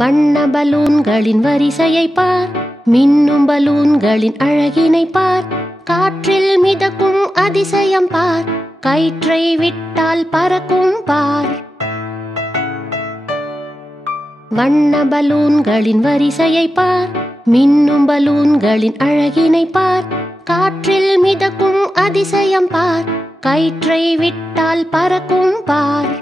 வண்ண பலூன்களின் வரிசையை பார், மின்னும் பலூன்களின் அழகினை பார். காற்றில் மிதக்கும் அதிசயம் பார், கயிற்றை விட்டால் பறக்கும் பார். வண்ண பலூன்களின் வரிசையை பார், மின்னும் பலூன்களின் அழகினை பார். காற்றில் மிதக்கும் அதிசயம் பார், கயிற்றை விட்டால் பறக்கும் பார்.